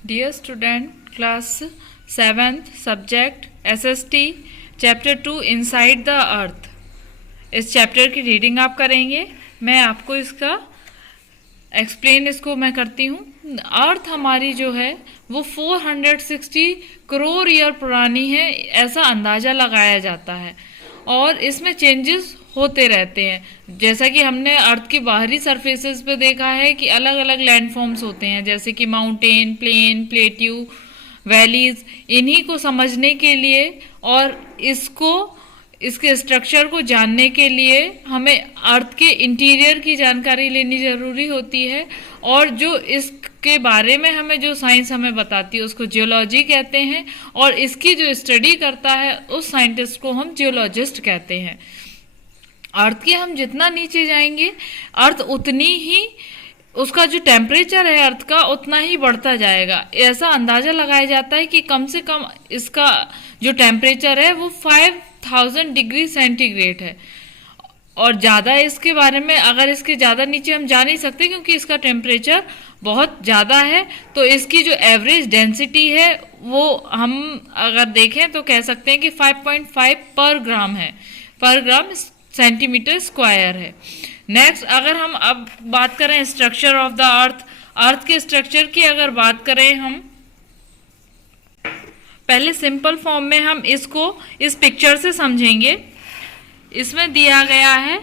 Dear student, class 7th subject SST chapter 2 Inside the Earth। इस chapter की reading आप करेंगे। मैं आपको इसका एक्सप्लेन इसको मैं करती हूँ। अर्थ हमारी जो है वो 460 करोड़ ईयर पुरानी है, ऐसा अंदाज़ा लगाया जाता है और इसमें चेंजेस होते रहते हैं। जैसा कि हमने अर्थ की बाहरी सरफेसेस पे देखा है कि अलग अलग लैंडफॉर्म्स होते हैं, जैसे कि माउंटेन, प्लेन, प्लेट्यू, वैलीज। इन्हीं को समझने के लिए और इसके स्ट्रक्चर को जानने के लिए हमें अर्थ के इंटीरियर की जानकारी लेनी ज़रूरी होती है। और जो इसके बारे में हमें जो साइंस हमें बताती है उसको जियोलॉजी कहते हैं, और इसकी जो स्टडी करता है उस साइंटिस्ट को हम जियोलॉजिस्ट कहते हैं। अर्थ के हम जितना नीचे जाएंगे अर्थ उतनी ही उसका जो टेम्परेचर है अर्थ का उतना ही बढ़ता जाएगा। ऐसा अंदाज़ा लगाया जाता है कि कम से कम इसका जो टेम्परेचर है वो 5000 डिग्री सेंटीग्रेड है। और ज़्यादा इसके बारे में, अगर इसके ज़्यादा नीचे हम जा नहीं सकते क्योंकि इसका टेम्परेचर बहुत ज़्यादा है। तो इसकी जो एवरेज डेंसिटी है वो हम अगर देखें तो कह सकते हैं कि 5.5 पर ग्राम है, पर ग्राम सेंटीमीटर स्क्वायर है। नेक्स्ट, अगर हम अब बात करें स्ट्रक्चर ऑफ द अर्थ के स्ट्रक्चर की अगर बात करें हम पहले सिंपल फॉर्म में हम इसको इस पिक्चर से समझेंगे। इसमें दिया गया है,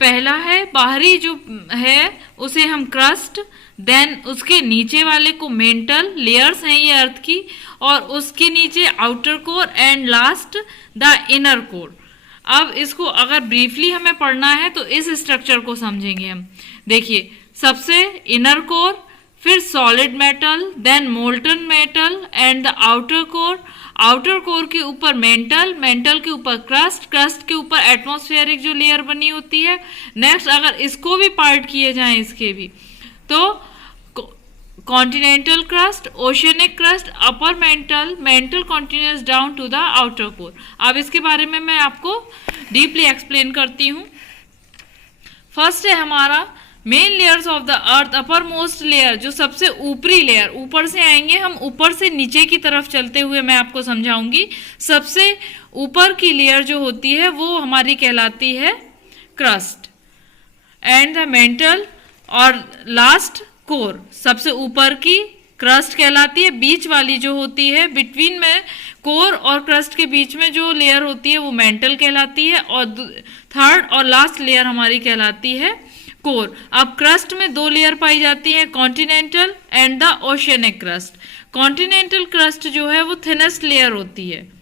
पहला है बाहरी जो है उसे हम क्रस्ट, देन उसके नीचे वाले को मेंटल लेयर्स हैं ये अर्थ की, और उसके नीचे outer core and last the inner core. अब इसको अगर ब्रीफली हमें पढ़ना है तो इस स्ट्रक्चर को समझेंगे हम। देखिए, सबसे इनर कोर, फिर solid metal, then molten metal and the outer core. Outer core के ऊपर मेंटल, मेंटल के ऊपर क्रस्ट, क्रस्ट के ऊपर एटमॉस्फेरिक जो लेयर बनी होती है। नेक्स्ट, अगर इसको भी पार्ट किए जाएं इसके भी, तो continental crust, oceanic crust, upper mantle, mantle continues down to the outer core. अब इसके बारे में मैं आपको डीपली एक्सप्लेन करती हूँ। फर्स्ट है हमारा main layers of the earth, upper most layer, जो सबसे ऊपरी लेयर। ऊपर से आएंगे हम, ऊपर से नीचे की तरफ चलते हुए मैं आपको समझाऊंगी। सबसे ऊपर की लेयर जो होती है वो हमारी कहलाती है क्रस्ट एंड द मेंटल, और लास्ट कोर। सबसे ऊपर की क्रस्ट कहलाती है, बीच वाली जो होती है बिटवीन में कोर और क्रस्ट के बीच में जो लेयर होती है वो मेंटल कहलाती है, और थर्ड और लास्ट लेयर हमारी कहलाती है कोर। अब क्रस्ट में दो लेयर पाई जाती है, continental and the oceanic crust. Continental crust जो है वो थिनेस्ट लेयर होती है,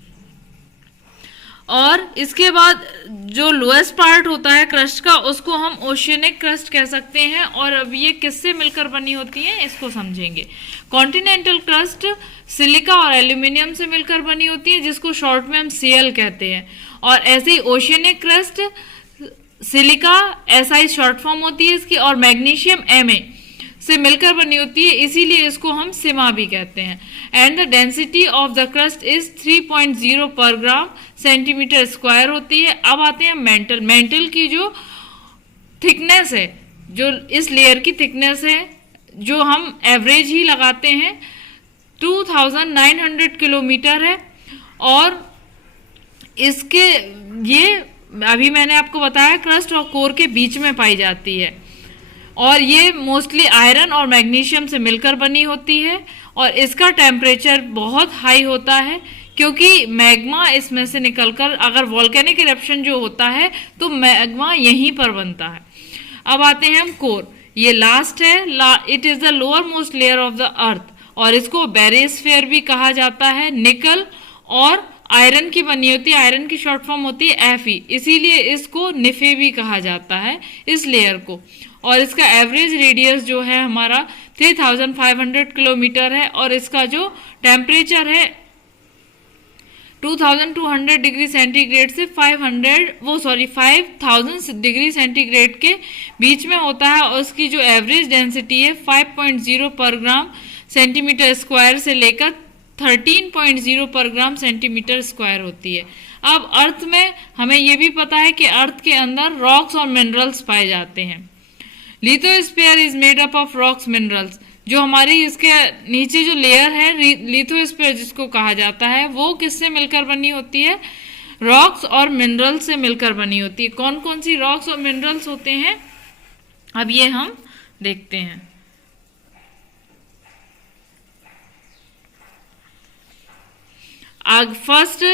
और इसके बाद जो लोएस्ट पार्ट होता है क्रस्ट का उसको हम ओशियनिक क्रस्ट कह सकते हैं। और अब ये किससे मिलकर बनी होती है इसको समझेंगे। कॉन्टिनेंटल क्रस्ट सिलिका और एल्यूमिनियम से मिलकर बनी होती है, जिसको शॉर्ट में हम Cl कहते हैं। और ऐसे ही oceanic crust silica SI short form होती है इसकी, और मैग्नीशियम Ma से मिलकर बनी होती है, इसीलिए इसको हम सिमा भी कहते हैं। And the density of the crust is 3.0 पर ग्राम सेंटीमीटर स्क्वायर होती है। अब आते हैं मेंटल। मेंटल की जो थिकनेस है, जो इस लेयर की थिकनेस है, जो हम एवरेज ही लगाते हैं, 2900 किलोमीटर है। और इसके ये अभी मैंने आपको बताया क्रस्ट और कोर के बीच में पाई जाती है, और ये मोस्टली आयरन और मैग्नीशियम से मिलकर बनी होती है। और इसका टेम्परेचर बहुत हाई होता है क्योंकि मैग्मा इसमें से निकलकर, अगर वॉल्केनिक इरप्शन जो होता है तो मैग्मा यहीं पर बनता है। अब आते हैं हम कोर। ये लास्ट है, it is the lower most layer of the earth, और इसको बेरिस्फीयर भी कहा जाता है। निकल और आयरन की बनी होती है, आयरन की शॉर्ट फॉर्म होती है Fe, इसीलिए इसको निफे भी कहा जाता है इस लेयर को। और इसका एवरेज रेडियस जो है हमारा 3500 किलोमीटर है, और इसका जो टेम्परेचर है 2200 डिग्री सेंटीग्रेड से 5000 डिग्री सेंटीग्रेड के बीच में होता है। और उसकी जो एवरेज डेंसिटी है 5.0 पर ग्राम सेंटीमीटर स्क्वायर से लेकर 13.0 पर ग्राम सेंटीमीटर स्क्वायर होती है। अब अर्थ में हमें ये भी पता है कि अर्थ के अंदर रॉक्स और मिनरल्स पाए जाते हैं। Lithosphere is made up of rocks minerals. जो हमारी इसके नीचे जो लेयर है लिथोस्फीयर जिसको कहा जाता है, वो किससे मिलकर बनी होती है? रॉक्स और मिनरल्स से मिलकर बनी होती है। कौन कौन सी रॉक्स और मिनरल्स होते हैं, अब ये हम देखते हैं। फर्स्ट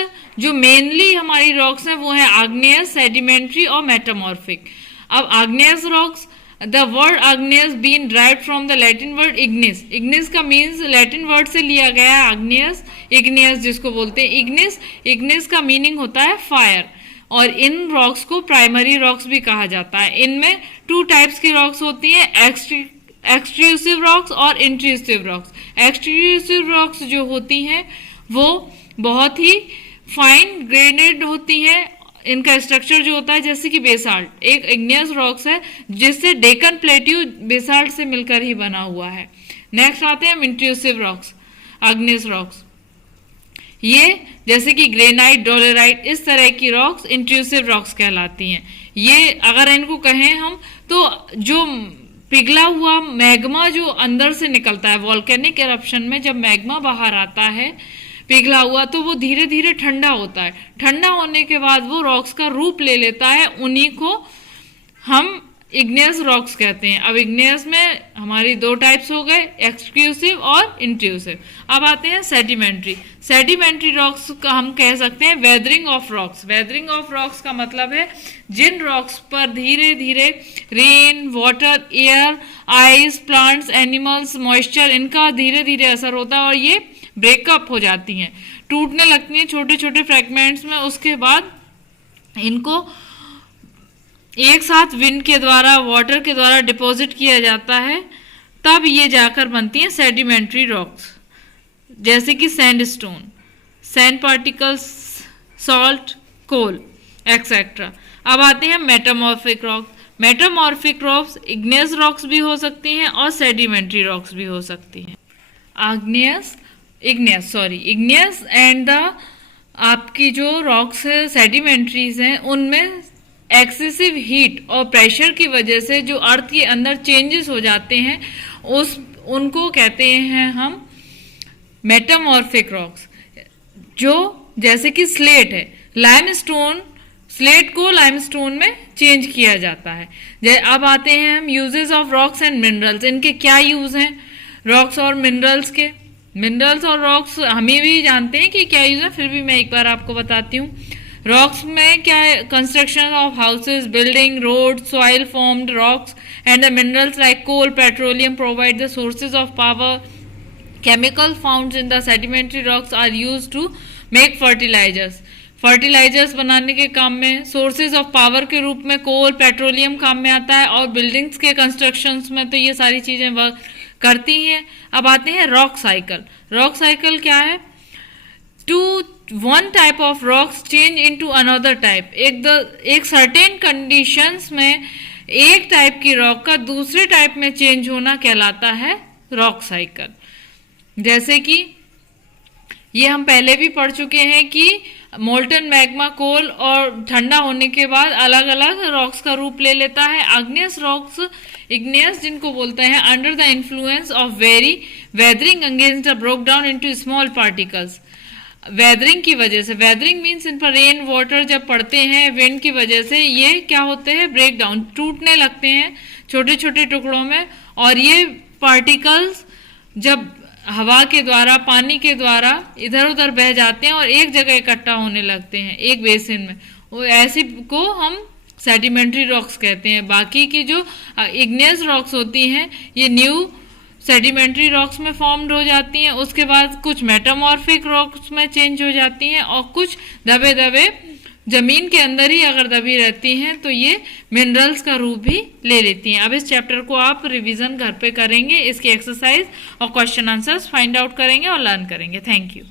जो मेनली हमारी रॉक्स हैं वो है आग्नेयस, सेडिमेंट्री और मेटामॉर्फिक। अब igneous rocks, the word igneous been derived from the Latin word ignis. Ignis का मीन्स लैटिन वर्ड से लिया गया है आग्नेयस, इग्नियस जिसको बोलते हैं इग्निस। इग्निस का मीनिंग होता है फायर, और इन रॉक्स को प्राइमरी रॉक्स भी कहा जाता है। इनमें 2 टाइप्स की रॉक्स होती हैं, एक्सट्रूसिव रॉक्स और इंट्रूसिव रॉक्स। एक्सट्रूसिव रॉक्स जो होती हैं वो बहुत ही फाइन ग्रेडेड होती है। इनका स्ट्रक्चर जो होता है जैसे कि बेसाल्ट, एक इग्नियस रॉक्स है जिससे डेकन प्लेट्यू बेसाल्ट से मिलकर ही बना हुआ है। नेक्स्ट आते हैं इंट्रूसिव रॉक्स, आग्नेयस रॉक्स। ये जैसे कि ग्रेनाइट, डोलेराइट, इस तरह की रॉक्स इंट्रूसिव रॉक्स कहलाती हैं। ये अगर इनको कहें हम तो जो पिघला हुआ मैग्मा जो अंदर से निकलता है वॉल्केनिक एरप्शन में, जब मैग्मा बाहर आता है पिघला हुआ तो वो धीरे धीरे ठंडा होता है। ठंडा होने के बाद वो रॉक्स का रूप ले लेता है, उन्हीं को हम इग्नियस रॉक्स कहते हैं। अब इग्नियस में हमारी 2 टाइप्स हो गए, एक्सक्लूसिव और इंट्रूसिव। अब आते हैं सेडिमेंट्री। सेडिमेंट्री रॉक्स का हम कह सकते हैं weathering of rocks. Weathering of rocks का मतलब है जिन रॉक्स पर धीरे धीरे rain, water, air, ice, plants, animals, moisture, इनका धीरे धीरे असर होता है और ये ब्रेकअप हो जाती हैं, टूटने लगती हैं छोटे छोटे फ्रैगमेंट्स में। उसके बाद इनको एक साथ विंड के द्वारा, वाटर के द्वारा डिपॉजिट किया जाता है, तब ये जाकर बनती हैं सेडिमेंट्री रॉक्स, जैसे कि सैंडस्टोन, सैंड पार्टिकल्स, सॉल्ट, कोल एक्सेट्रा। अब आते हैं metamorphic rock. Metamorphic rocks igneous rocks भी हो सकती हैं और सेडिमेंट्री रॉक्स भी हो सकती हैं। इग्नियस एंड द आपकी जो रॉक्स सेडिमेंट्रीज हैं उनमें एक्सेसिव हीट और प्रेशर की वजह से जो अर्थ के अंदर चेंजेस हो जाते हैं उनको कहते हैं हम मेटामॉर्फिक रॉक्स। जो जैसे कि स्लेट है, लाइमस्टोन, स्लेट को लाइमस्टोन में चेंज किया जाता है। अब आते हैं हम uses of rocks and minerals. इनके क्या यूज हैं रॉक्स और मिनरल्स के? मिनरल्स और रॉक्स हमें भी जानते हैं कि क्या यूज है, फिर भी मैं एक बार आपको बताती हूँ। रॉक्स में क्या है? Construction of houses, building, road, soil formed rocks and the minerals like coal, petroleum provide the sources of power. Chemicals found in the sedimentary rocks are used to make fertilizers. Fertilizers बनाने के काम में, sources of power के रूप में कोल, petroleum काम में आता है, और बिल्डिंग्स के कंस्ट्रक्शंस में तो ये सारी चीजें वर्क करती हैं। अब आते हैं रॉक साइकिल। रॉक साइकिल क्या है? One type of rocks change into another type. एक सर्टेन कंडीशंस में एक टाइप की रॉक का दूसरे टाइप में चेंज होना कहलाता है रॉक साइकिल। जैसे कि ये हम पहले भी पढ़ चुके हैं कि मोल्टन मैग्मा, कोल और ठंडा होने के बाद अलग अलग रॉक्स का रूप ले लेता है। आग्नेयस रॉक्स, इग्नियस जिनको बोलते हैं, under the influence of weathering against the broke down into small particles. Weathering की वजह से, वेदरिंग मीन्स इन पर रेन वाटर जब पड़ते हैं विंड की वजह से, ये क्या होते हैं? ब्रेक डाउन, टूटने लगते हैं छोटे छोटे टुकड़ों में, और ये पार्टिकल्स जब हवा के द्वारा, पानी के द्वारा इधर उधर बह जाते हैं और एक जगह इकट्ठा होने लगते हैं एक बेसिन में, वो ऐसी को हम सेडिमेंट्री रॉक्स कहते हैं। बाकी की जो इग्नियस रॉक्स होती हैं ये न्यू सेडिमेंट्री रॉक्स में फॉर्म्ड हो जाती हैं, उसके बाद कुछ मेटामॉर्फिक रॉक्स में चेंज हो जाती हैं, और कुछ दबे दबे जमीन के अंदर ही अगर दबी रहती हैं तो ये मिनरल्स का रूप भी ले लेती हैं। अब इस चैप्टर को आप रिवीजन घर पे करेंगे, इसकी एक्सरसाइज और क्वेश्चन आंसर्स फाइंड आउट करेंगे और लर्न करेंगे। Thank you.